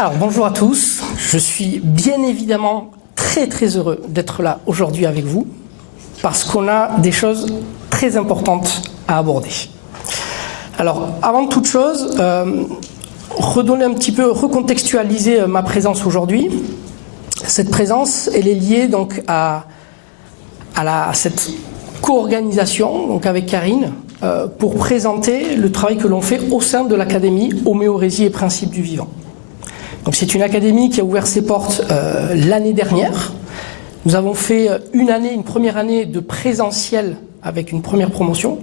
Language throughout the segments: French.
Alors bonjour à tous, je suis bien évidemment très heureux d'être là aujourd'hui avec vous parce qu'on a des choses très importantes à aborder. Alors avant toute chose, redonner un petit peu, recontextualiser ma présence aujourd'hui. Cette présence, elle est liée donc à cette co-organisation, donc avec Karine, pour présenter le travail que l'on fait au sein de l'Académie Homéorésie et Principes du Vivant. Donc c'est une académie qui a ouvert ses portes l'année dernière. Nous avons fait une première année de présentiel avec une première promotion.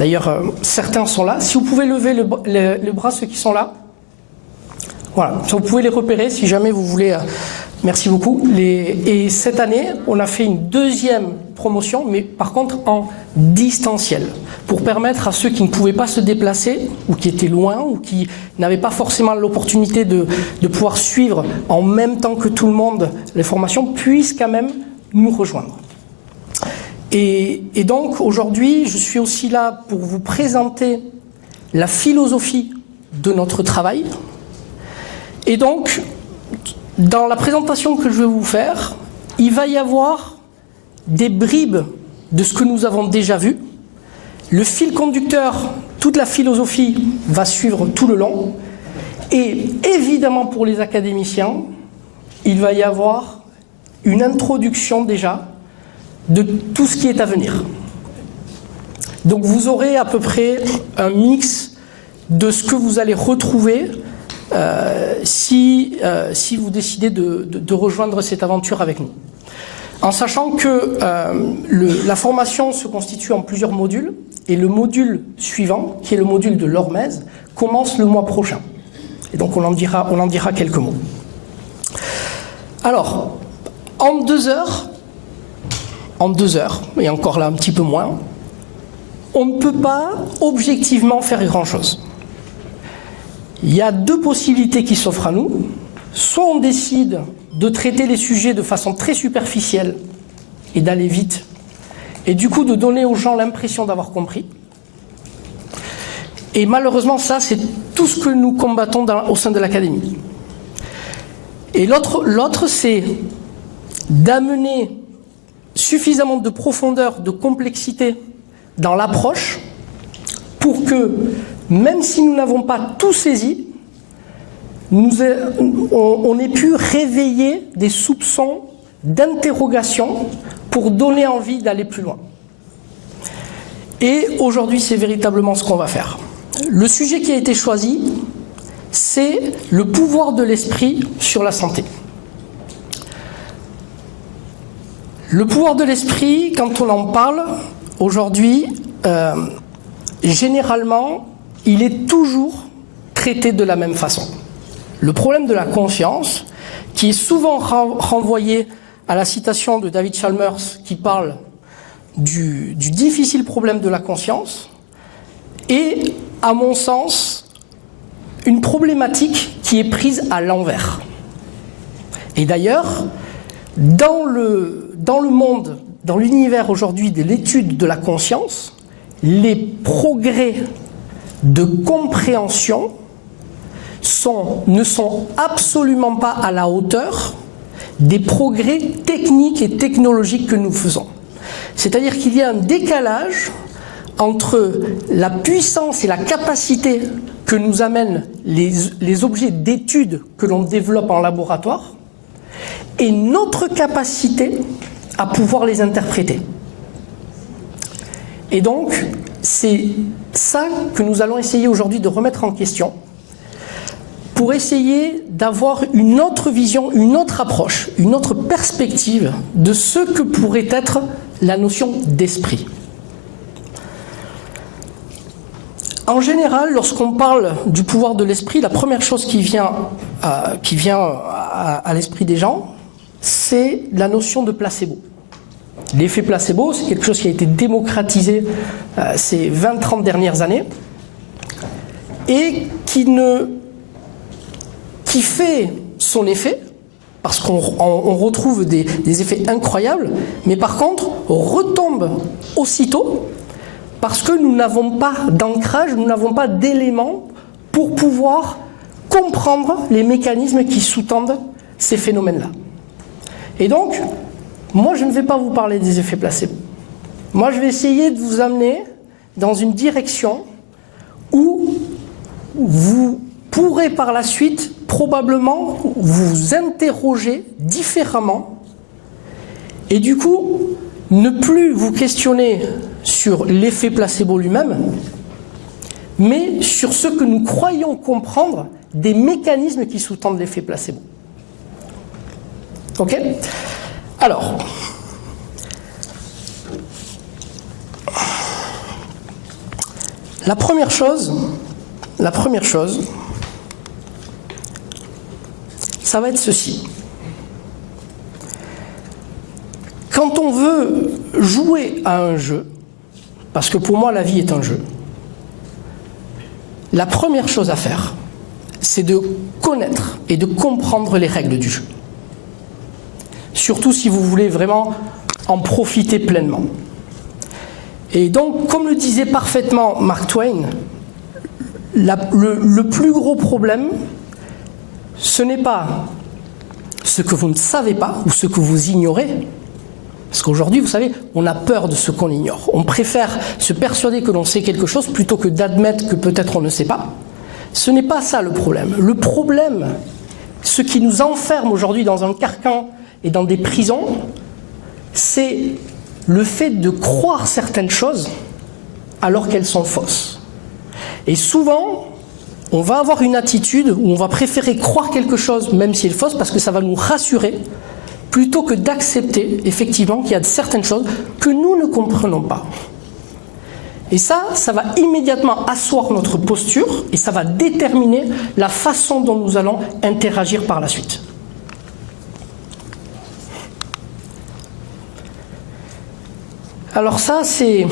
D'ailleurs, certains sont là. Si vous pouvez lever le bras, ceux qui sont là. Voilà, vous pouvez les repérer si jamais vous voulez. Merci beaucoup. Et cette année, on a fait une deuxième promotion, mais par contre en distanciel, pour permettre à ceux qui ne pouvaient pas se déplacer, ou qui étaient loin, ou qui n'avaient pas forcément l'opportunité de pouvoir suivre en même temps que tout le monde les formations, puissent quand même nous rejoindre. Et donc aujourd'hui, je suis aussi là pour vous présenter la philosophie de notre travail. Et donc, dans la présentation que je vais vous faire, il va y avoir des bribes de ce que nous avons déjà vu. Le fil conducteur, toute la philosophie va suivre tout le long. Et évidemment pour les académiciens, il va y avoir une introduction déjà de tout ce qui est à venir. Donc vous aurez à peu près un mix de ce que vous allez retrouver si vous décidez de rejoindre cette aventure avec nous. En sachant que la formation se constitue en plusieurs modules, et le module suivant, qui est le module de l'hormèse, commence le mois prochain. Et donc on en dira quelques mots. Alors, en 2 heures, et encore là un petit peu moins, on ne peut pas objectivement faire grand-chose. Il y a 2 possibilités qui s'offrent à nous. Soit on décide de traiter les sujets de façon très superficielle et d'aller vite, et du coup de donner aux gens l'impression d'avoir compris. Et malheureusement, ça, c'est tout ce que nous combattons au sein de l'Académie. Et l'autre, c'est d'amener suffisamment de profondeur, de complexité dans l'approche pour que, même si nous n'avons pas tout saisi, on ait pu réveiller des soupçons d'interrogation pour donner envie d'aller plus loin. Et aujourd'hui, c'est véritablement ce qu'on va faire. Le sujet qui a été choisi, c'est le pouvoir de l'esprit sur la santé. Le pouvoir de l'esprit, quand on en parle aujourd'hui, généralement, il est toujours traité de la même façon. Le problème de la conscience, qui est souvent renvoyé à la citation de David Chalmers qui parle du difficile problème de la conscience, est, à mon sens, une problématique qui est prise à l'envers. Et d'ailleurs, dans le monde, dans l'univers aujourd'hui de l'étude de la conscience, les progrès de compréhension ne sont absolument pas à la hauteur des progrès techniques et technologiques que nous faisons. C'est-à-dire qu'il y a un décalage entre la puissance et la capacité que nous amènent les objets d'étude que l'on développe en laboratoire et notre capacité à pouvoir les interpréter. Et donc, c'est ça que nous allons essayer aujourd'hui de remettre en question pour essayer d'avoir une autre vision, une autre approche, une autre perspective de ce que pourrait être la notion d'esprit. En général, lorsqu'on parle du pouvoir de l'esprit, la première chose qui vient à l'esprit des gens, c'est la notion de placebo. L'effet placebo, c'est quelque chose qui a été démocratisé ces 20-30 dernières années et qui fait son effet, parce qu'on retrouve des effets incroyables, mais par contre retombe aussitôt parce que nous n'avons pas d'ancrage, nous n'avons pas d'éléments pour pouvoir comprendre les mécanismes qui sous-tendent ces phénomènes-là. Et donc, moi je ne vais pas vous parler des effets placebo. Moi je vais essayer de vous amener dans une direction où vous pourrez par la suite probablement vous interroger différemment et du coup ne plus vous questionner sur l'effet placebo lui-même, mais sur ce que nous croyons comprendre des mécanismes qui sous-tendent l'effet placebo. Ok ? Alors, la première chose, ça va être ceci. Quand on veut jouer à un jeu, parce que pour moi la vie est un jeu, la première chose à faire, c'est de connaître et de comprendre les règles du jeu. Surtout si vous voulez vraiment en profiter pleinement. Et donc, comme le disait parfaitement Mark Twain, le plus gros problème, ce n'est pas ce que vous ne savez pas ou ce que vous ignorez. Parce qu'aujourd'hui, vous savez, on a peur de ce qu'on ignore. On préfère se persuader que l'on sait quelque chose plutôt que d'admettre que peut-être on ne sait pas. Ce n'est pas ça le problème. Le problème, ce qui nous enferme aujourd'hui dans un carcan et dans des prisons, c'est le fait de croire certaines choses alors qu'elles sont fausses. Et souvent, on va avoir une attitude où on va préférer croire quelque chose même si elle est fausse parce que ça va nous rassurer plutôt que d'accepter effectivement qu'il y a certaines choses que nous ne comprenons pas. Et ça va immédiatement asseoir notre posture et ça va déterminer la façon dont nous allons interagir par la suite. Alors ça, c'est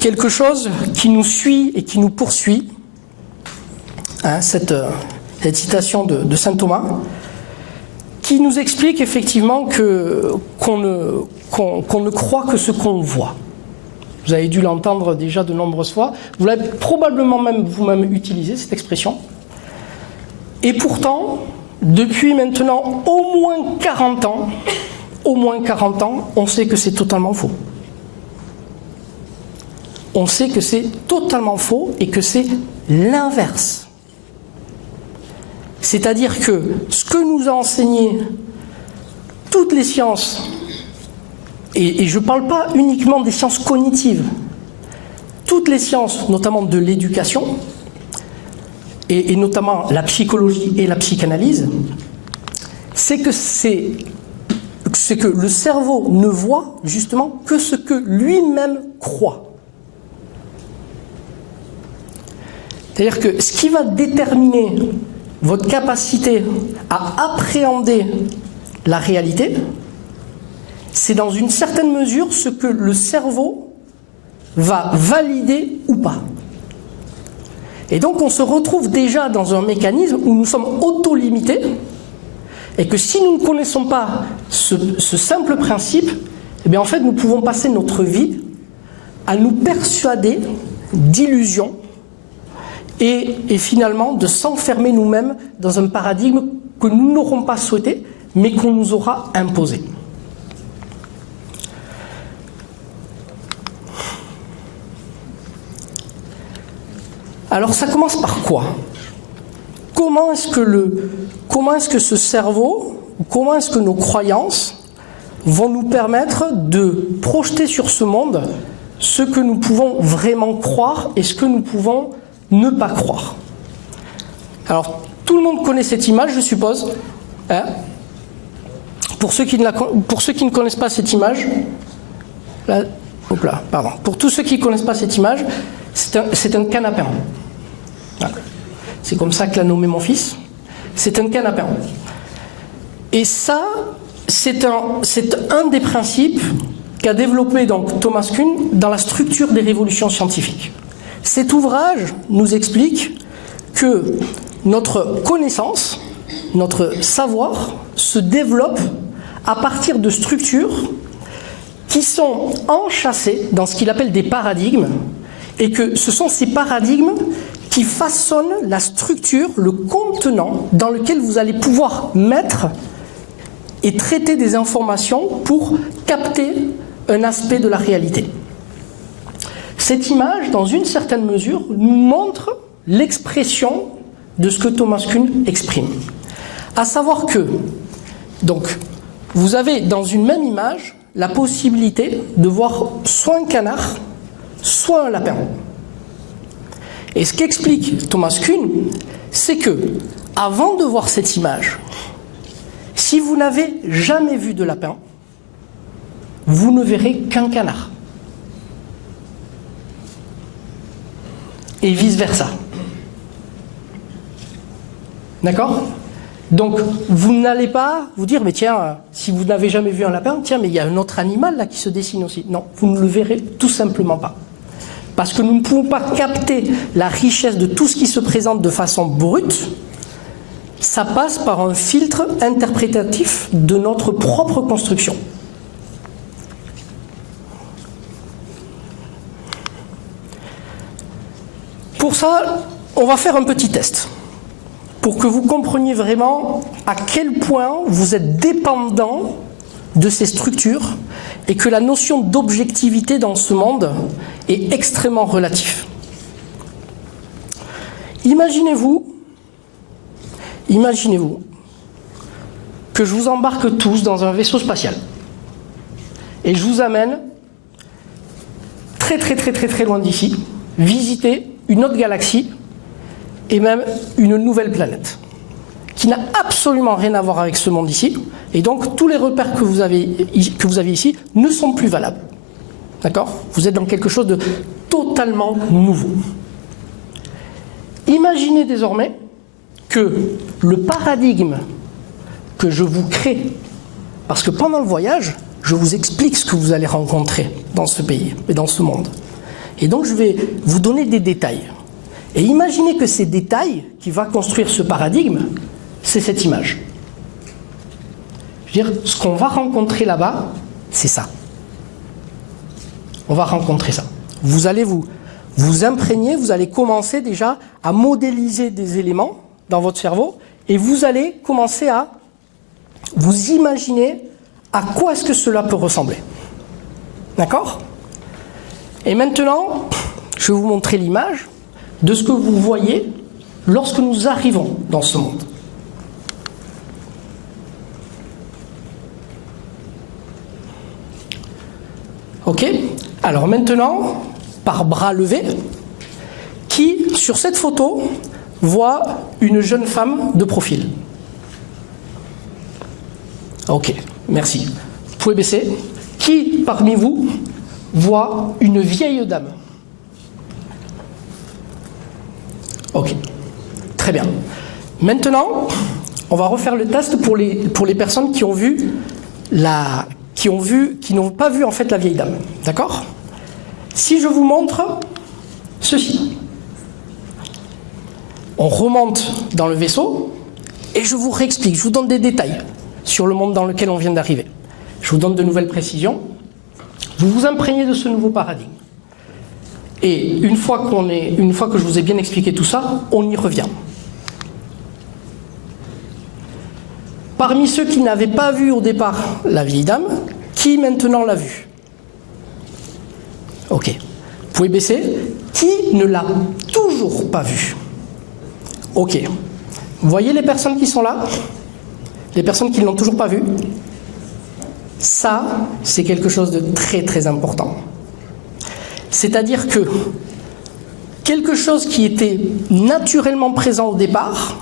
quelque chose qui nous suit et qui nous poursuit. Cette citation de saint Thomas, qui nous explique effectivement qu'on ne croit que ce qu'on voit. Vous avez dû l'entendre déjà de nombreuses fois. Vous l'avez probablement même vous-même utilisé, cette expression. Et pourtant, depuis maintenant au moins 40 ans, on sait que c'est totalement faux. On sait que c'est totalement faux et que c'est l'inverse. C'est-à-dire que ce que nous a enseigné toutes les sciences, et je ne parle pas uniquement des sciences cognitives, toutes les sciences, notamment de l'éducation, et notamment la psychologie et la psychanalyse, c'est que le cerveau ne voit justement que ce que lui-même croit. C'est-à-dire que ce qui va déterminer votre capacité à appréhender la réalité, c'est dans une certaine mesure ce que le cerveau va valider ou pas. Et donc on se retrouve déjà dans un mécanisme où nous sommes auto-limités et que si nous ne connaissons pas ce simple principe, eh bien en fait nous pouvons passer notre vie à nous persuader d'illusions et finalement de s'enfermer nous-mêmes dans un paradigme que nous n'aurons pas souhaité, mais qu'on nous aura imposé. Alors ça commence par quoi ? Comment est-ce que ce cerveau, comment est-ce que nos croyances vont nous permettre de projeter sur ce monde ce que nous pouvons vraiment croire et ce que nous pouvons ne pas croire. Alors, tout le monde connaît cette image, je suppose. Pour ceux qui ne connaissent pas cette image, pour tous ceux qui ne connaissent pas cette image, c'est un canne à pain. C'est comme ça que l'a nommé mon fils. C'est un canne à pain. Et ça, c'est un des principes qu'a développé donc Thomas Kuhn dans la structure des révolutions scientifiques. Cet ouvrage nous explique que notre connaissance, notre savoir se développe à partir de structures qui sont enchâssées dans ce qu'il appelle des paradigmes et que ce sont ces paradigmes qui façonne la structure, le contenant dans lequel vous allez pouvoir mettre et traiter des informations pour capter un aspect de la réalité. Cette image, dans une certaine mesure, nous montre l'expression de ce que Thomas Kuhn exprime. À savoir que, donc, vous avez dans une même image la possibilité de voir soit un canard, soit un lapin. Et ce qu'explique Thomas Kuhn, c'est que, avant de voir cette image, si vous n'avez jamais vu de lapin, vous ne verrez qu'un canard. Et vice-versa. D'accord ? Donc, vous n'allez pas vous dire, mais tiens, si vous n'avez jamais vu un lapin, tiens, mais il y a un autre animal là qui se dessine aussi. Non, vous ne le verrez tout simplement pas. Parce que nous ne pouvons pas capter la richesse de tout ce qui se présente de façon brute. Ça passe par un filtre interprétatif de notre propre construction. Pour ça, on va faire un petit test. Pour que vous compreniez vraiment à quel point vous êtes dépendant de ces structures et que la notion d'objectivité dans ce monde est extrêmement relative. Imaginez-vous que je vous embarque tous dans un vaisseau spatial et je vous amène très loin d'ici, visiter une autre galaxie et même une nouvelle planète qui n'a absolument rien à voir avec ce monde ici, et donc tous les repères que vous avez ici ne sont plus valables. D'accord ? Vous êtes dans quelque chose de totalement nouveau. Imaginez désormais que le paradigme que je vous crée, parce que pendant le voyage, je vous explique ce que vous allez rencontrer dans ce pays et dans ce monde. Et donc je vais vous donner des détails. Et imaginez que ces détails qui vont construire ce paradigme, c'est cette image. Je veux dire, ce qu'on va rencontrer là-bas, c'est ça. On va rencontrer ça. Vous allez vous imprégner, vous allez commencer déjà à modéliser des éléments dans votre cerveau et vous allez commencer à vous imaginer à quoi est-ce que cela peut ressembler. D'accord ? Et maintenant, je vais vous montrer l'image de ce que vous voyez lorsque nous arrivons dans ce monde. Ok ? Alors maintenant, par bras levé, qui, sur cette photo, voit une jeune femme de profil ? Ok, merci. Vous pouvez baisser. Qui, parmi vous, voit une vieille dame ? Ok, très bien. Maintenant, on va refaire le test pour les personnes qui n'ont pas vu en fait la vieille dame. D'accord ? Si je vous montre ceci, on remonte dans le vaisseau et je vous réexplique, je vous donne des détails sur le monde dans lequel on vient d'arriver. Je vous donne de nouvelles précisions. Vous vous imprégnez de ce nouveau paradigme. Et une fois que je vous ai bien expliqué tout ça, on y revient. Parmi ceux qui n'avaient pas vu au départ la vieille dame, qui maintenant l'a vue ? Ok. Vous pouvez baisser. Qui ne l'a toujours pas vue ? Ok. Vous voyez les personnes qui sont là ? Les personnes qui ne l'ont toujours pas vue ? Ça, c'est quelque chose de très important. C'est-à-dire que quelque chose qui était naturellement présent au départ,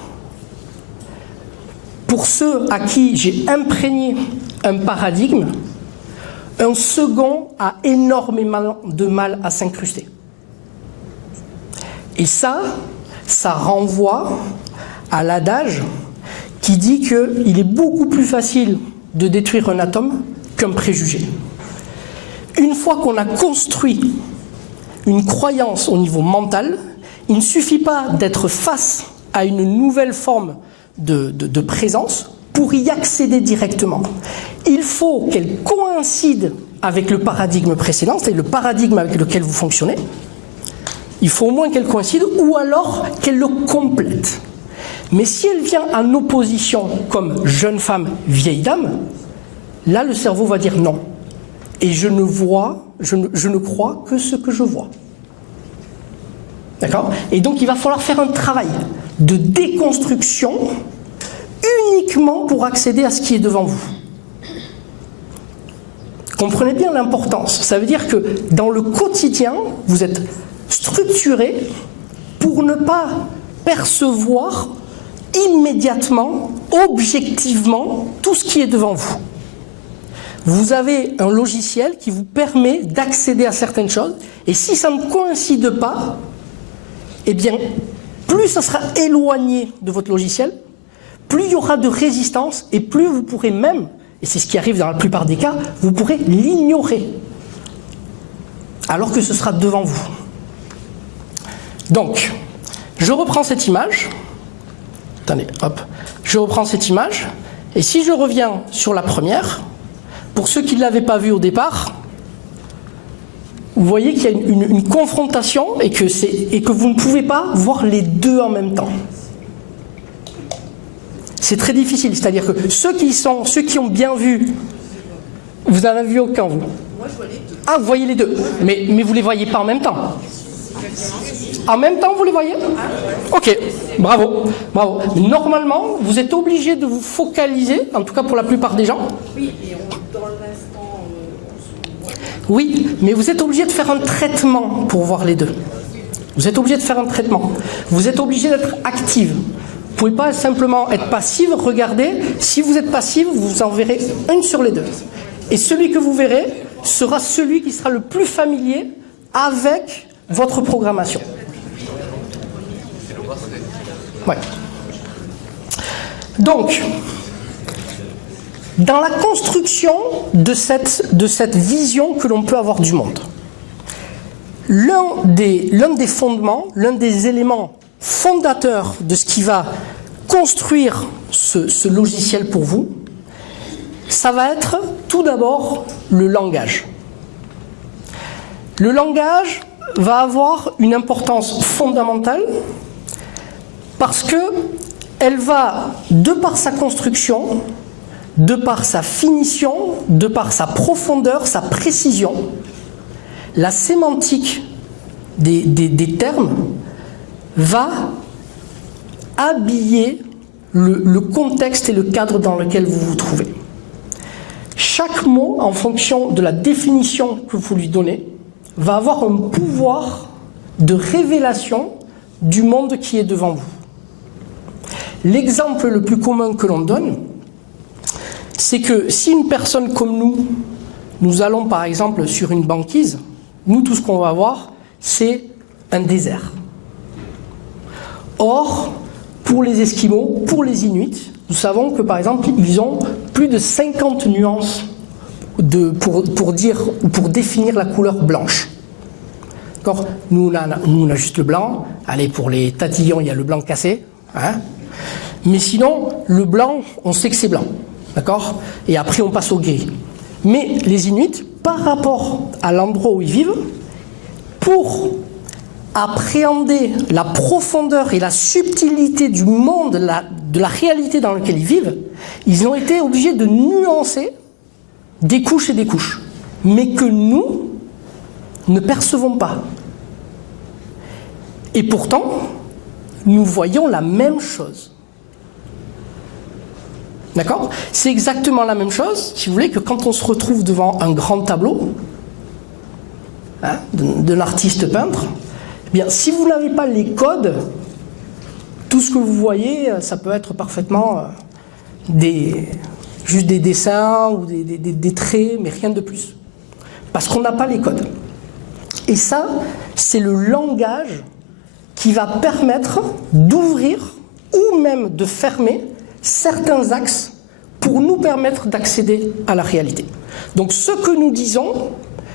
pour ceux à qui j'ai imprégné un paradigme, un second a énormément de mal à s'incruster. Et ça renvoie à l'adage qui dit qu'il est beaucoup plus facile de détruire un atome qu'un préjugé. Une fois qu'on a construit une croyance au niveau mental, il ne suffit pas d'être face à une nouvelle forme de présence pour y accéder directement. Il faut qu'elle coïncide avec le paradigme précédent, c'est le paradigme avec lequel vous fonctionnez, Il faut au moins qu'elle coïncide ou alors qu'elle le complète. Mais si elle vient en opposition comme jeune femme, vieille dame, là le cerveau va dire non. Et je ne crois que ce que je vois. D'accord? Et donc il va falloir faire un travail de déconstruction uniquement pour accéder à ce qui est devant vous. Comprenez bien l'importance. Ça veut dire que dans le quotidien, vous êtes structuré pour ne pas percevoir immédiatement, objectivement, tout ce qui est devant vous. Vous avez un logiciel qui vous permet d'accéder à certaines choses, et si ça ne coïncide pas, eh bien, plus ça sera éloigné de votre logiciel, plus il y aura de résistance, et plus vous pourrez même, et c'est ce qui arrive dans la plupart des cas, vous pourrez l'ignorer, alors que ce sera devant vous. Donc, je reprends cette image. Attendez, hop. Je reprends cette image. Et si je reviens sur la première, pour ceux qui ne l'avaient pas vue au départ, vous voyez qu'il y a une confrontation et que vous ne pouvez pas voir les deux en même temps. C'est très difficile. C'est-à-dire que ceux qui ont bien vu, vous n'en avez vu aucun, vous? Moi, je vois les deux. Ah, vous voyez les deux. Mais vous ne les voyez pas en même temps. En même temps, vous les voyez? Ok, bravo, bravo. Normalement, vous êtes obligé de vous focaliser, en tout cas pour la plupart des gens. Oui, et dans l'instant... Oui, mais vous êtes obligé de faire un traitement pour voir les deux. Vous êtes obligé de faire un traitement. Vous êtes obligé d'être active. Vous ne pouvez pas simplement être passive, regardez. Si vous êtes passive, vous en verrez une sur les deux. Et celui que vous verrez sera celui qui sera le plus familier avec votre programmation. Ouais. Donc, dans la construction de cette vision que l'on peut avoir du monde, l'un des fondements, l'un des éléments fondateurs de ce qui va construire ce logiciel pour vous, ça va être tout d'abord le langage. Le langage va avoir une importance fondamentale parce que elle va, de par sa construction, de par sa finition, de par sa profondeur, sa précision, la sémantique des termes va habiller le contexte et le cadre dans lequel vous vous trouvez. Chaque mot, en fonction de la définition que vous lui donnez, va avoir un pouvoir de révélation du monde qui est devant vous. L'exemple le plus commun que l'on donne, c'est que si une personne comme nous allons par exemple sur une banquise, nous tout ce qu'on va voir, c'est un désert. Or, pour les Esquimaux, pour les Inuits, nous savons que par exemple, ils ont plus de 50 nuances pour dire ou pour définir la couleur blanche. Nous, on a juste le blanc. Allez, pour les tatillons, il y a le blanc cassé. Hein, mais sinon, le blanc, on sait que c'est blanc. D'accord? Et après, on passe au gris. Mais les Inuits, par rapport à l'endroit où ils vivent, pour appréhender la profondeur et la subtilité du monde, de la réalité dans laquelle ils vivent, ils ont été obligés de nuancer des couches et des couches. Mais que nous ne percevons pas. Et pourtant, nous voyons la même chose. D'accord? C'est exactement la même chose, si vous voulez, que quand on se retrouve devant un grand tableau d'un artiste peintre, eh bien, si vous n'avez pas les codes, tout ce que vous voyez, ça peut être parfaitement juste des dessins ou des traits, mais rien de plus. Parce qu'on n'a pas les codes. Et ça, c'est le langage qui va permettre d'ouvrir ou même de fermer certains axes pour nous permettre d'accéder à la réalité. Donc ce que nous disons,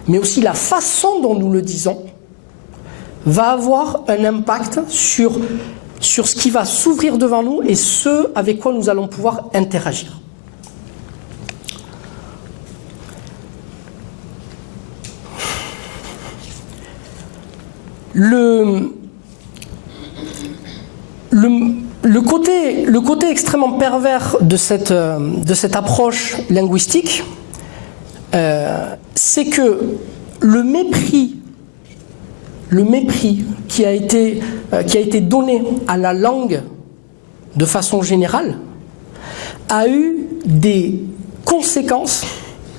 mais aussi la façon dont nous le disons, va avoir un impact sur ce qui va s'ouvrir devant nous et ce avec quoi nous allons pouvoir interagir. le côté extrêmement pervers de cette approche linguistique, c'est que le mépris qui a été donné à la langue de façon générale a eu des conséquences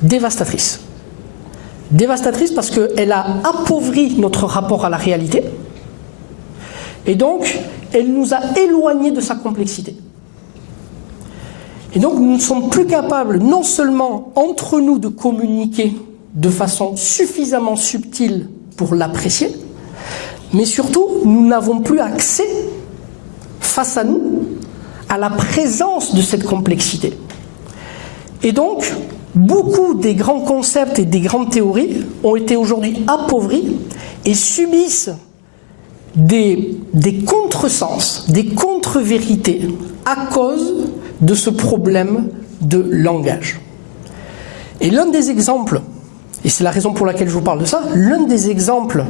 dévastatrices. Dévastatrices parce qu'elle a appauvri notre rapport à la réalité et donc elle nous a éloignés de sa complexité. Et donc nous ne sommes plus capables non seulement entre nous de communiquer de façon suffisamment subtile pour l'apprécier, mais surtout nous n'avons plus accès face à nous à la présence de cette complexité. Et donc beaucoup des grands concepts et des grandes théories ont été aujourd'hui appauvris et subissent des contresens, des contre-vérités à cause de ce problème de langage. Et l'un des exemples, et c'est la raison pour laquelle je vous parle de ça, l'un des exemples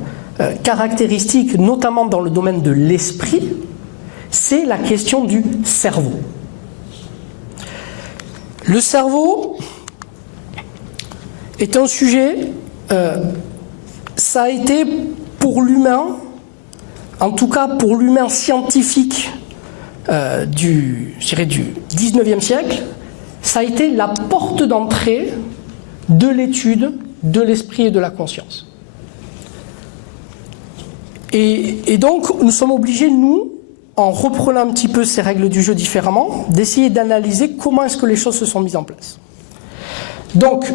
caractéristiques, notamment dans le domaine de l'esprit, c'est la question du cerveau. Le cerveau est un sujet, ça a été pour l'humain, en tout cas pour l'humain scientifique du 19e siècle, ça a été la porte d'entrée de l'étude de l'esprit et de la conscience. Et donc nous sommes obligés, nous, en reprenant un petit peu ces règles du jeu différemment, d'essayer d'analyser comment est-ce que les choses se sont mises en place. Donc,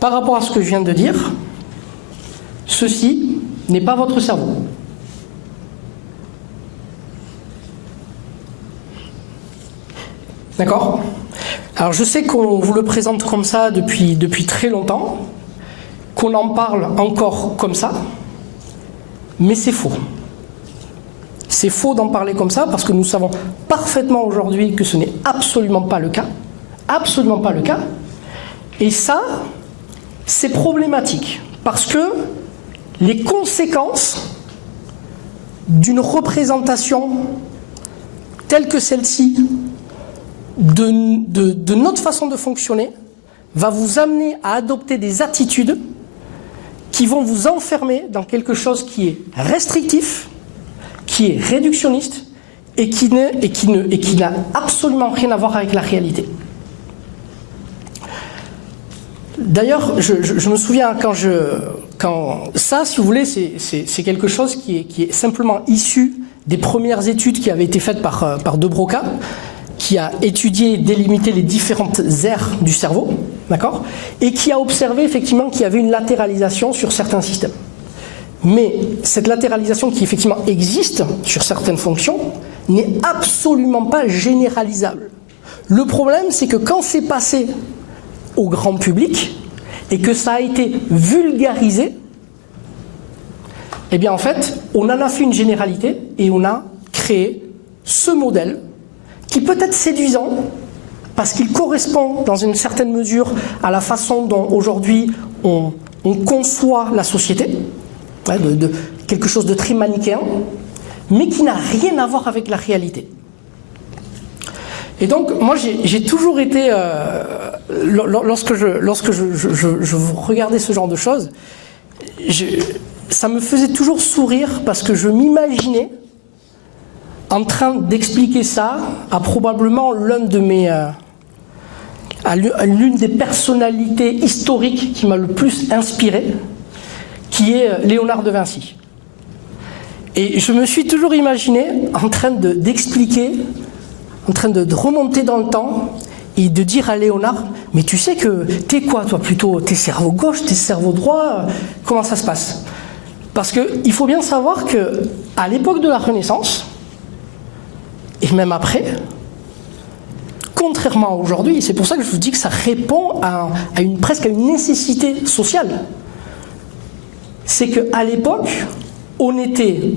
par rapport à ce que je viens de dire, ceci n'est pas votre cerveau. D'accord ? Alors je sais qu'on vous le présente comme ça depuis très longtemps, qu'on en parle encore comme ça, mais c'est faux. C'est faux d'en parler comme ça parce que nous savons parfaitement aujourd'hui que ce n'est absolument pas le cas. Absolument pas le cas. Et ça, c'est problématique parce que les conséquences d'une représentation telle que celle-ci de notre façon de fonctionner va vous amener à adopter des attitudes qui vont vous enfermer dans quelque chose qui est restrictif, qui est réductionniste et qui n'a absolument rien à voir avec la réalité. D'ailleurs, je me souviens quand ça, si vous voulez, c'est quelque chose qui est simplement issu des premières études qui avaient été faites par De Broca, qui a étudié et délimité les différentes aires du cerveau, d'accord, et qui a observé effectivement qu'il y avait une latéralisation sur certains systèmes. Mais cette latéralisation qui effectivement existe sur certaines fonctions n'est absolument pas généralisable. Le problème, c'est que quand c'est passé au grand public et que ça a été vulgarisé, eh bien en fait, on en a fait une généralité et on a créé ce modèle qui peut être séduisant parce qu'il correspond dans une certaine mesure à la façon dont aujourd'hui on conçoit la société, de quelque chose de très manichéen, mais qui n'a rien à voir avec la réalité. Et donc moi j'ai toujours été, lorsque je regardais ce genre de choses, ça me faisait toujours sourire parce que je m'imaginais en train d'expliquer ça à probablement l'une des personnalités historiques qui m'a le plus inspiré, qui est Léonard de Vinci. Et je me suis toujours imaginé en train d'expliquer, en train de remonter dans le temps et de dire à Léonard, mais tu sais que t'es quoi toi plutôt, t'es cerveau gauche, t'es cerveau droit, comment ça se passe? Parce qu'il faut bien savoir qu'à l'époque de la Renaissance, et même après, contrairement à aujourd'hui, c'est pour ça que je vous dis que ça répond presque à une nécessité sociale. C'est qu'à l'époque, on était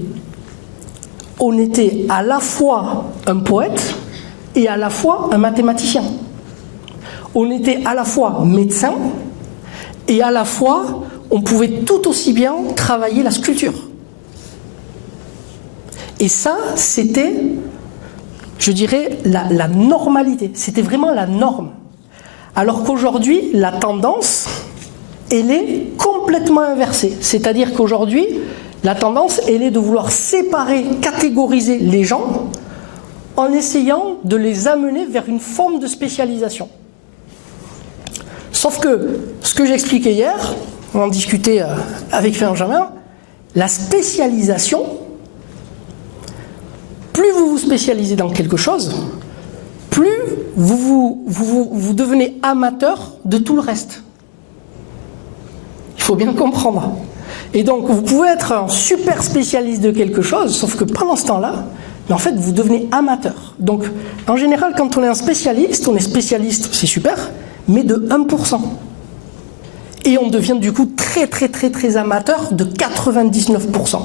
à la fois un poète et à la fois un mathématicien. On était à la fois médecin et à la fois on pouvait tout aussi bien travailler la sculpture. Et ça, c'était, je dirais, la normalité. C'était vraiment la norme. Alors qu'aujourd'hui, la tendance, elle est complètement inversée. C'est-à-dire qu'aujourd'hui, la tendance, elle est de vouloir séparer, catégoriser les gens en essayant de les amener vers une forme de spécialisation. Sauf que, ce que j'expliquais hier, on en discutait avec Benjamin, la spécialisation, plus vous vous spécialisez dans quelque chose, plus vous devenez amateur de tout le reste. Il faut bien comprendre. Et donc, vous pouvez être un super spécialiste de quelque chose, sauf que pendant ce temps-là, en fait, vous devenez amateur. Donc, en général, quand on est un spécialiste, c'est super, mais de 1%. Et on devient du coup très amateur de 99%.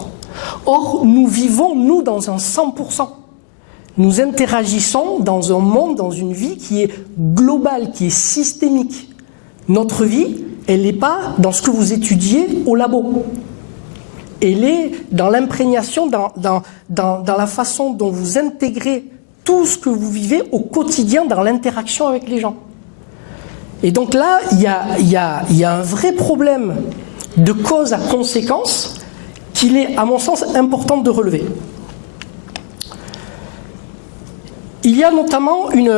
Or, nous vivons, nous, dans un 100%. Nous interagissons dans un monde, dans une vie qui est globale, qui est systémique. Notre vie, elle n'est pas dans ce que vous étudiez au labo. Elle est dans l'imprégnation, dans la façon dont vous intégrez tout ce que vous vivez au quotidien dans l'interaction avec les gens. Et donc là, il y a un vrai problème de cause à conséquence qu'il est, à mon sens, important de relever. Il y a notamment une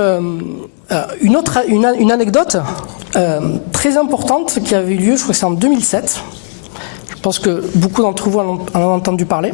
anecdote très importante qui avait eu lieu, je crois que c'est en 2007. Je pense que beaucoup d'entre vous en ont entendu parler.